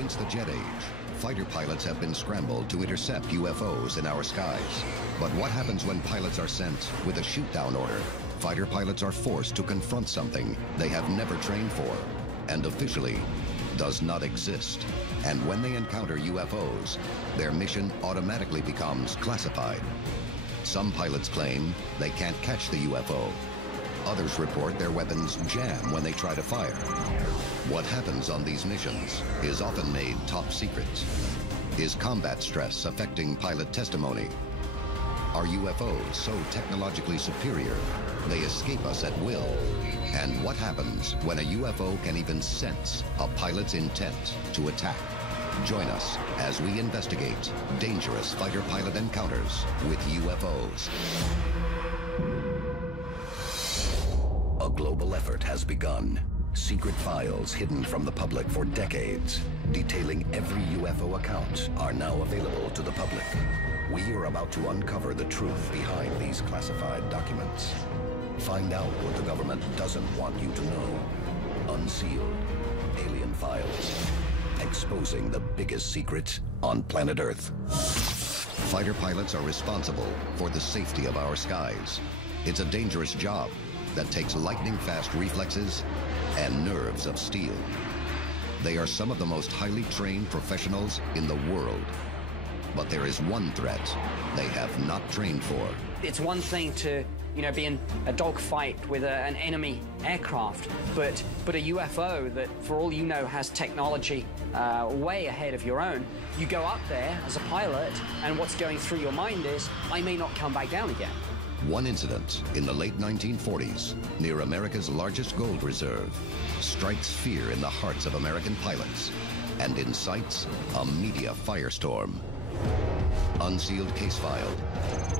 Since the jet age, fighter pilots have been scrambled to intercept UFOs in our skies. But what happens when pilots are sent with a shoot-down order? Fighter pilots are forced to confront something they have never trained for, and officially does not exist. And when they encounter UFOs, their mission automatically becomes classified. Some pilots claim they can't catch the UFO. Others report their weapons jam when they try to fire. What happens on these missions is often made top secret. Is combat stress affecting pilot testimony? Are UFOs so technologically superior they escape us at will? And what happens when a UFO can even sense a pilot's intent to attack? Join us as we investigate dangerous fighter pilot encounters with UFOs. A global effort has begun. Secret files hidden from the public for decades, detailing every UFO account, are now available to the public. We are about to uncover the truth behind these classified documents. Find out what the government doesn't want you to know. Unsealed. Alien Files. Exposing the biggest secret on planet Earth. Fighter pilots are responsible for the safety of our skies. It's a dangerous job that takes lightning-fast reflexes and nerves of steel. They are some of the most highly trained professionals in the world. But there is one threat they have not trained for. It's one thing to, be in a dogfight with an enemy aircraft, but a UFO that, for all you know, has technology way ahead of your own. You go up there as a pilot, and what's going through your mind is, I may not come back down again. One incident in the late 1940s, near America's largest gold reserve, strikes fear in the hearts of American pilots and incites a media firestorm. Unsealed case file,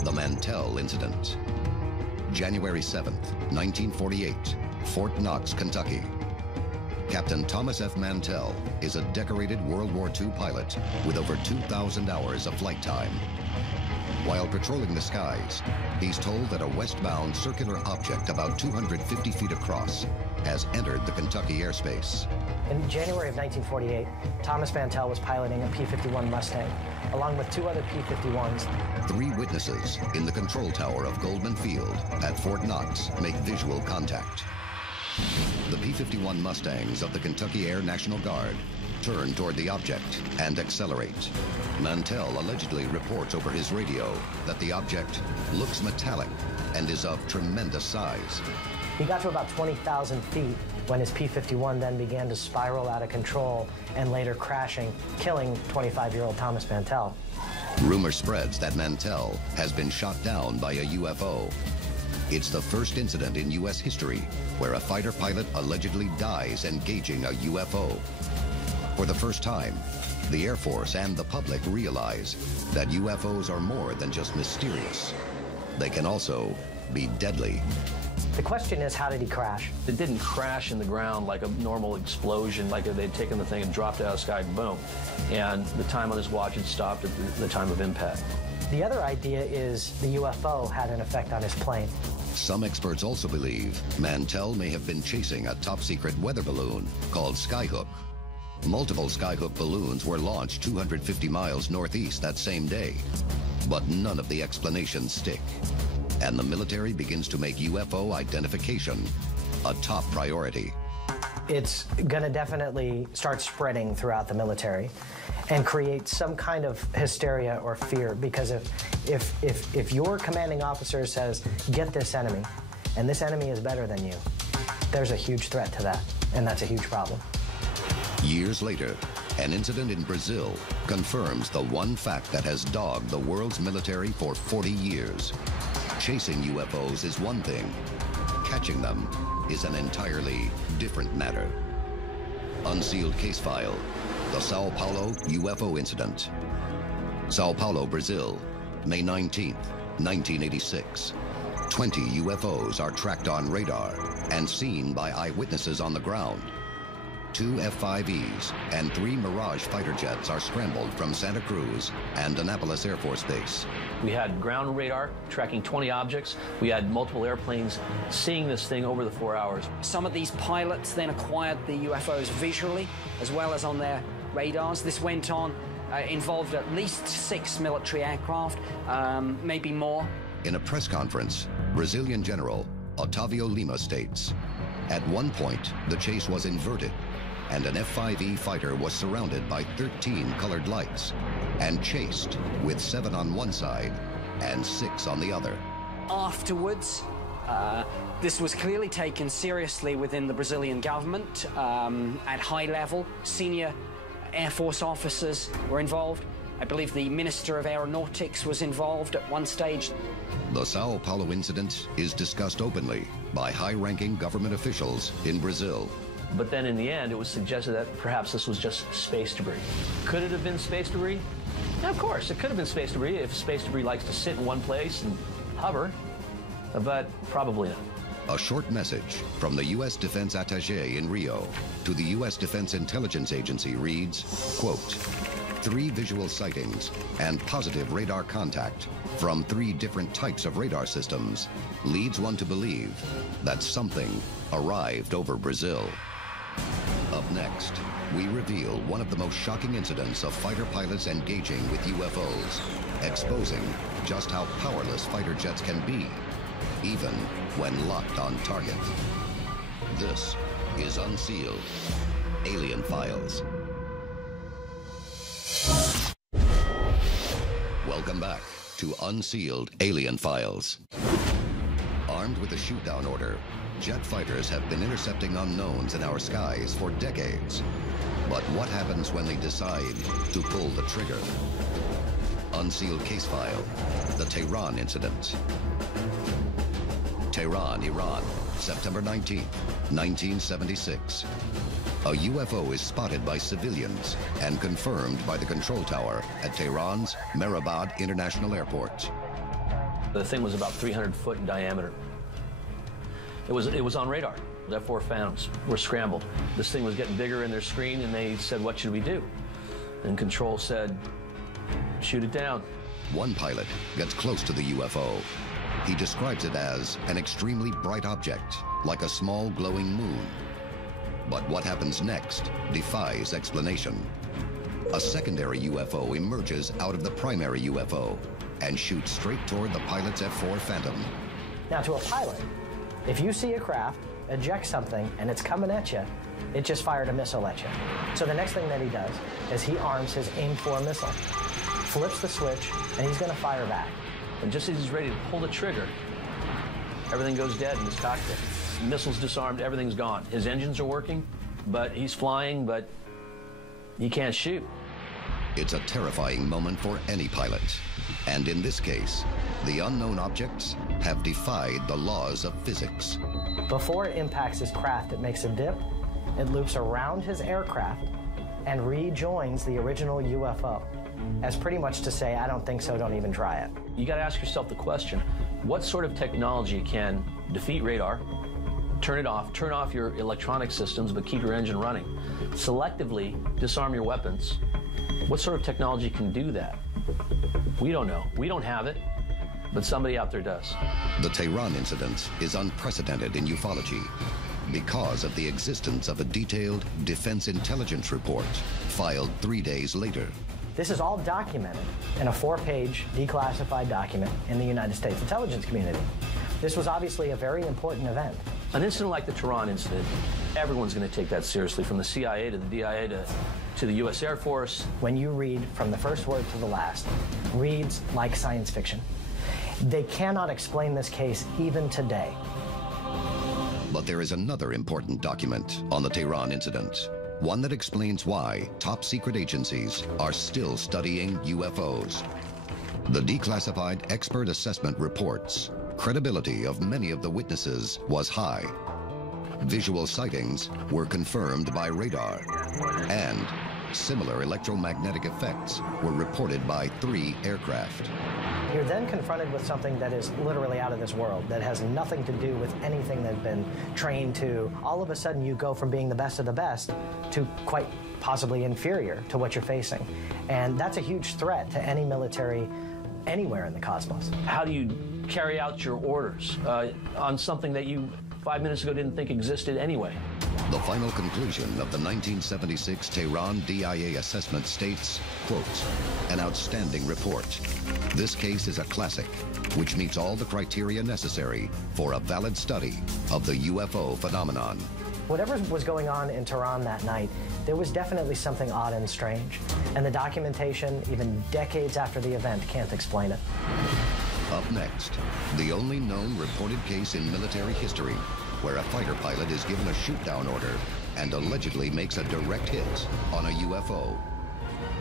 the Mantell Incident. January 7th, 1948, Fort Knox, Kentucky. Captain Thomas F. Mantell is a decorated World War II pilot with over 2,000 hours of flight time. While patrolling the skies, he's told that a westbound circular object about 250 feet across has entered the Kentucky airspace. In January of 1948, Thomas Mantell was piloting a P-51 Mustang, along with two other P-51s. 3 witnesses in the control tower of Goldman Field at Fort Knox make visual contact. The P-51 Mustangs of the Kentucky Air National Guard turn toward the object and accelerate. Mantell allegedly reports over his radio that the object looks metallic and is of tremendous size. He got to about 20,000 feet when his P-51 then began to spiral out of control and later crashing, killing 25-year-old Thomas Mantell. Rumor spreads that Mantell has been shot down by a UFO. It's the first incident in U.S. history where a fighter pilot allegedly dies engaging a UFO. For the first time, the Air Force and the public realize that UFOs are more than just mysterious. They can also be deadly. The question is, how did he crash? It didn't crash in the ground like a normal explosion, like if they'd taken the thing and dropped it out of the sky, boom. And the time on his watch had stopped at the time of impact. The other idea is the UFO had an effect on his plane. Some experts also believe Mantell may have been chasing a top-secret weather balloon called Skyhook. Multiple Skyhook balloons were launched 250 miles northeast that same day, but none of the explanations stick. And the military begins to make UFO identification a top priority. It's going to definitely start spreading throughout the military and create some kind of hysteria or fear, because if your commanding officer says, get this enemy, and this enemy is better than you, there's a huge threat to that, and that's a huge problem. Years later, an incident in Brazil confirms the one fact that has dogged the world's military for 40 years. Chasing UFOs is one thing. Catching them is an entirely different matter. Unsealed case file, the Sao Paulo UFO incident. Sao Paulo, Brazil, May 19th, 1986. 20 UFOs are tracked on radar and seen by eyewitnesses on the ground. 2 F-5Es and 3 Mirage fighter jets are scrambled from Santa Cruz and Annapolis Air Force Base. We had ground radar tracking 20 objects. We had multiple airplanes seeing this thing over the 4 hours. Some of these pilots then acquired the UFOs visually, as well as on their radars. This went on, involved at least 6 military aircraft, maybe more. In a press conference, Brazilian General Otávio Lima states, "At one point, the chase was inverted, and an F-5E fighter was surrounded by 13 colored lights and chased with 7 on one side and 6 on the other." Afterwards, this was clearly taken seriously within the Brazilian government at high level. Senior Air Force officers were involved. I believe the Minister of Aeronautics was involved at one stage. The Sao Paulo incident is discussed openly by high-ranking government officials in Brazil. But then in the end, it was suggested that perhaps this was just space debris. Could it have been space debris? Yeah, of course, it could have been space debris if space debris likes to sit in one place and hover, but probably not. A short message from the U.S. Defense Attaché in Rio to the U.S. Defense Intelligence Agency reads, quote, "3 visual sightings and positive radar contact from 3 different types of radar systems leads one to believe that something arrived over Brazil." Up next, we reveal one of the most shocking incidents of fighter pilots engaging with UFOs, exposing just how powerless fighter jets can be, even when locked on target. This is Unsealed, Alien Files. Welcome back to Unsealed Alien Files. Armed with a shoot-down order, jet fighters have been intercepting unknowns in our skies for decades. But what happens when they decide to pull the trigger? Unsealed case file, the Tehran incident. Tehran, Iran, September 19, 1976. A UFO is spotted by civilians and confirmed by the control tower at Tehran's Mehrabad International Airport. The thing was about 300 foot in diameter. It was on radar. The F-4 Phantoms were scrambled. This thing was getting bigger in their screen, and they said, "What should we do?" And control said, "Shoot it down." One pilot gets close to the UFO. He describes it as an extremely bright object, like a small glowing moon. But what happens next defies explanation. A secondary UFO emerges out of the primary UFO and shoots straight toward the pilot's F-4 Phantom. Now, to a pilot, if you see a craft eject something and it's coming at you, it just fired a missile at you. So the next thing that he does is he arms his AIM-4 missile, flips the switch, and he's going to fire back. And just as he's ready to pull the trigger, everything goes dead in his cockpit. Missiles disarmed, everything's gone. His engines are working, but he's flying, but he can't shoot. It's a terrifying moment for any pilot. And in this case, the unknown objects have defied the laws of physics. Before it impacts his craft, it makes a dip, it loops around his aircraft, and rejoins the original UFO, as pretty much to say, "I don't think so, don't even try it." You got to ask yourself the question, what sort of technology can defeat radar, turn off your electronic systems, but keep your engine running, selectively disarm your weapons? What sort of technology can do that? We don't know. We don't have it, but somebody out there does. The Tehran incident is unprecedented in ufology because of the existence of a detailed defense intelligence report filed 3 days later. This is all documented in a 4-page declassified document in the United States intelligence community. This was obviously a very important event. An incident like the Tehran incident, everyone's going to take that seriously, from the CIA to the DIA to the U.S. Air Force. When you read from the first word to the last, reads like science fiction. They cannot explain this case even today. But there is another important document on the Tehran incident, one that explains why top secret agencies are still studying UFOs. The declassified expert assessment reports credibility of many of the witnesses was high. Visual sightings were confirmed by radar, and similar electromagnetic effects were reported by 3 aircraft. You're then confronted with something that is literally out of this world, that has nothing to do with anything they've been trained to. All of a sudden, you go from being the best of the best to quite possibly inferior to what you're facing. And that's a huge threat to any military anywhere in the cosmos. How do you carry out your orders on something that you 5 minutes ago didn't think existed anyway? The final conclusion of the 1976 Tehran DIA assessment states, quote, an outstanding report. This case is a classic, which meets all the criteria necessary for a valid study of the UFO phenomenon. Whatever was going on in Tehran that night, there was definitely something odd and strange. And the documentation, even decades after the event, can't explain it. Up next, the only known reported case in military history where a fighter pilot is given a shoot-down order and allegedly makes a direct hit on a UFO.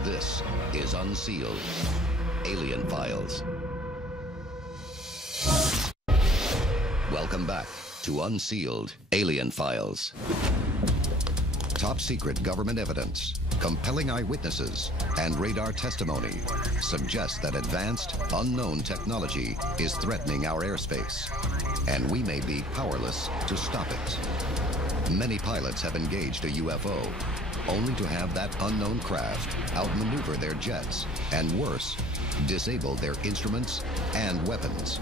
This is Unsealed, Alien Files. Welcome back to Unsealed, Alien Files. Top secret government evidence, compelling eyewitnesses, and radar testimony suggest that advanced, unknown technology is threatening our airspace, and we may be powerless to stop it. Many pilots have engaged a UFO, only to have that unknown craft outmaneuver their jets, and worse, disable their instruments and weapons.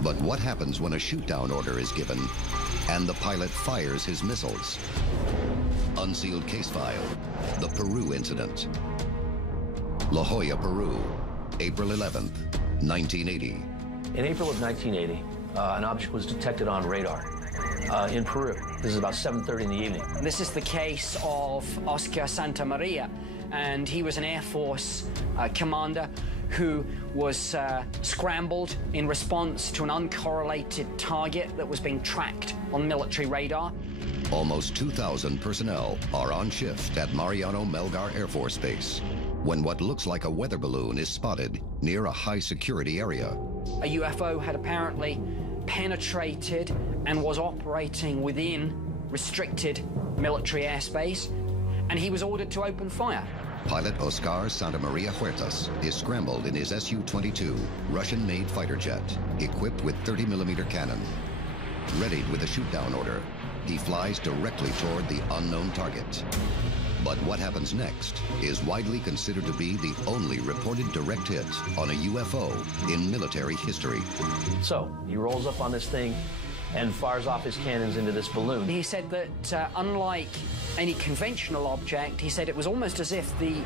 But what happens when a shoot-down order is given and the pilot fires his missiles? Unsealed case file, the Peru incident. La Jolla, Peru, April 11th, 1980. In April of 1980, an object was detected on radar in Peru. This is about 7:30 in the evening. This is the case of Oscar Santamaria, and he was an Air Force commander who was scrambled in response to an uncorrelated target that was being tracked on military radar. Almost 2,000 personnel are on shift at Mariano Melgar Air Force Base when what looks like a weather balloon is spotted near a high-security area. A UFO had apparently penetrated and was operating within restricted military airspace, and he was ordered to open fire. Pilot Oscar Santamaria Huertas is scrambled in his Su-22 Russian-made fighter jet, equipped with 30mm cannon. Readied with a shoot-down order, he flies directly toward the unknown target. But what happens next is widely considered to be the only reported direct hit on a UFO in military history. So he rolls up on this thing and fires off his cannons into this balloon. He said that unlike any conventional object, he said it was almost as if the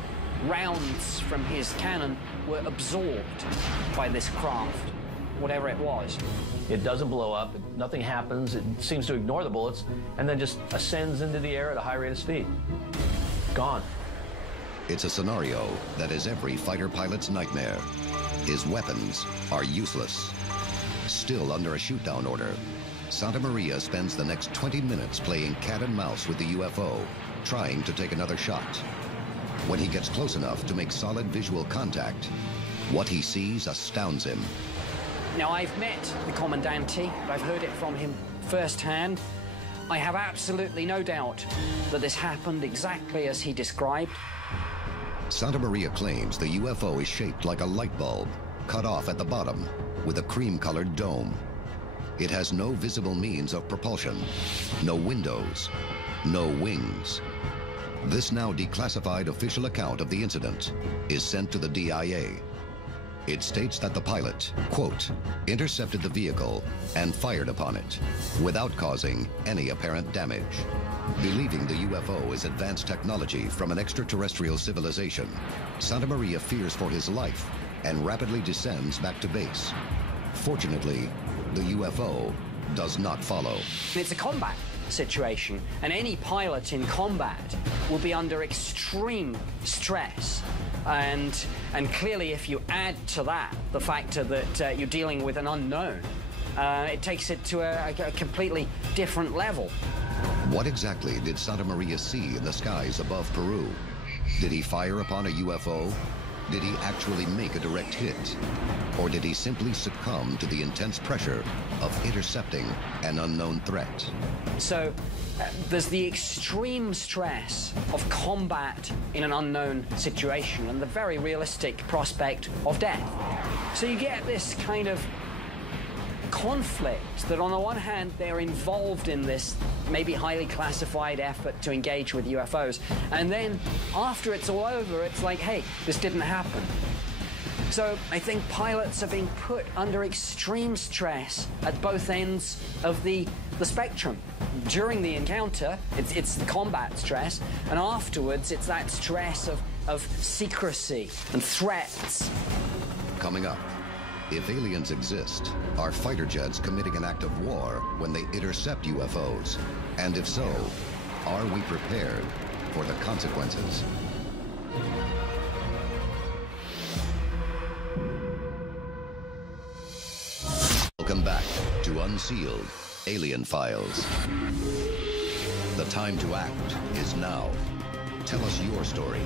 rounds from his cannon were absorbed by this craft, whatever it was. It doesn't blow up, nothing happens, it seems to ignore the bullets, and then just ascends into the air at a high rate of speed. Gone. It's a scenario that is every fighter pilot's nightmare. His weapons are useless. Still under a shoot-down order, Santamaria spends the next 20 minutes playing cat and mouse with the UFO, trying to take another shot. When he gets close enough to make solid visual contact, what he sees astounds him. Now, I've met the Commandante, but I've heard it from him firsthand. I have absolutely no doubt that this happened exactly as he described. Santamaria claims the UFO is shaped like a light bulb, cut off at the bottom, with a cream-colored dome. It has no visible means of propulsion, no windows, no wings. This now declassified official account of the incident is sent to the DIA. It states that the pilot, quote, intercepted the vehicle and fired upon it without causing any apparent damage. Believing the UFO is advanced technology from an extraterrestrial civilization, Santamaria fears for his life and rapidly descends back to base. Fortunately, the UFO does not follow. It's a combat situation, and any pilot in combat will be under extreme stress. And clearly, if you add to that the factor that you're dealing with an unknown, it takes it to a completely different level. What exactly did Santamaria see in the skies above Peru? Did he fire upon a UFO? Did he actually make a direct hit? Or did he simply succumb to the intense pressure of intercepting an unknown threat? So there's the extreme stress of combat in an unknown situation and the very realistic prospect of death. So you get this kind of conflict that on the one hand they're involved in this maybe highly classified effort to engage with UFOs, and then after it's all over it's like, hey, this didn't happen. So I think pilots are being put under extreme stress at both ends of the spectrum. During the encounter, it's the combat stress, and afterwards it's that stress of secrecy and threats. Coming up, if aliens exist, are fighter jets committing an act of war when they intercept UFOs? And if so, are we prepared for the consequences? Welcome back to Unsealed, Alien Files. The time to act is now. Tell us your story.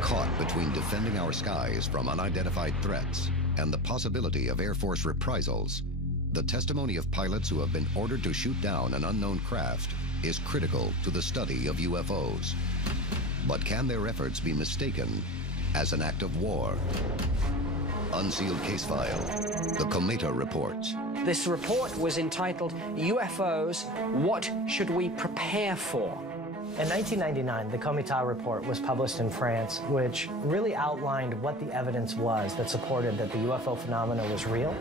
Caught between defending our skies from unidentified threats and the possibility of Air Force reprisals, the testimony of pilots who have been ordered to shoot down an unknown craft is critical to the study of UFOs. But can their efforts be mistaken as an act of war? Unsealed case file, the Cometa Report. This report was entitled UFOs, What Should We Prepare For? In 1999, the Cometa Report was published in France, which really outlined what the evidence was that supported that the UFO phenomena was real,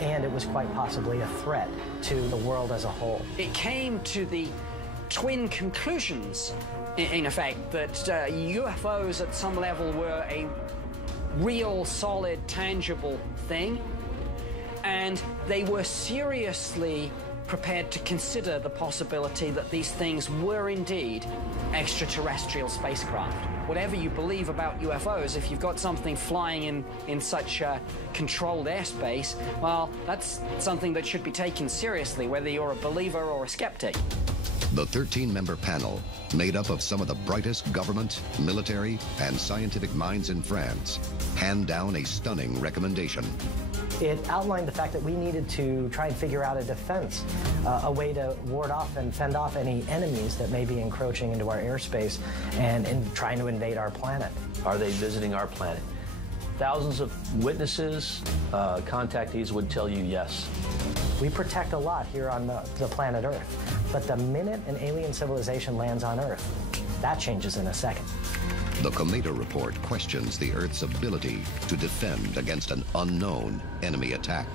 and it was quite possibly a threat to the world as a whole. It came to the twin conclusions, in effect, that UFOs at some level were a real, solid, tangible thing, and they were seriously prepared to consider the possibility that these things were indeed extraterrestrial spacecraft. Whatever you believe about UFOs, if you've got something flying in such controlled airspace, well, that's something that should be taken seriously, whether you're a believer or a skeptic. The 13-member panel, made up of some of the brightest government, military, and scientific minds in France, hand down a stunning recommendation. It outlined the fact that we needed to try and figure out a defense, a way to ward off and fend off any enemies that may be encroaching into our airspace and trying to invade our planet. Are they visiting our planet? Thousands of witnesses, contactees would tell you yes. We protect a lot here on the planet Earth, but the minute an alien civilization lands on Earth, that changes in a second. The Cometa Report questions the Earth's ability to defend against an unknown enemy attack.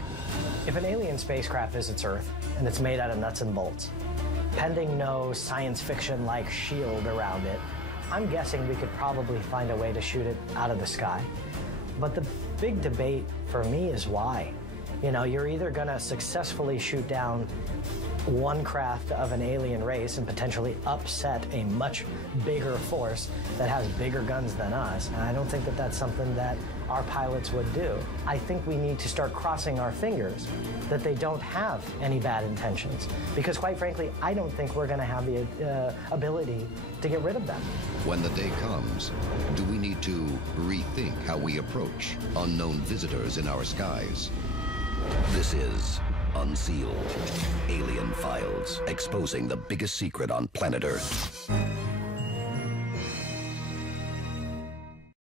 If an alien spacecraft visits Earth, and it's made out of nuts and bolts, pending no science fiction-like shield around it, I'm guessing we could probably find a way to shoot it out of the sky. But the big debate for me is why. You know, you're either going to successfully shoot down one craft of an alien race and potentially upset a much bigger force that has bigger guns than us. And I don't think that that's something that our pilots would do. I think we need to start crossing our fingers that they don't have any bad intentions. Because quite frankly, I don't think we're going to have the ability to get rid of them. When the day comes, do we need to rethink how we approach unknown visitors in our skies? This is Unsealed, Alien Files, exposing the biggest secret on planet Earth.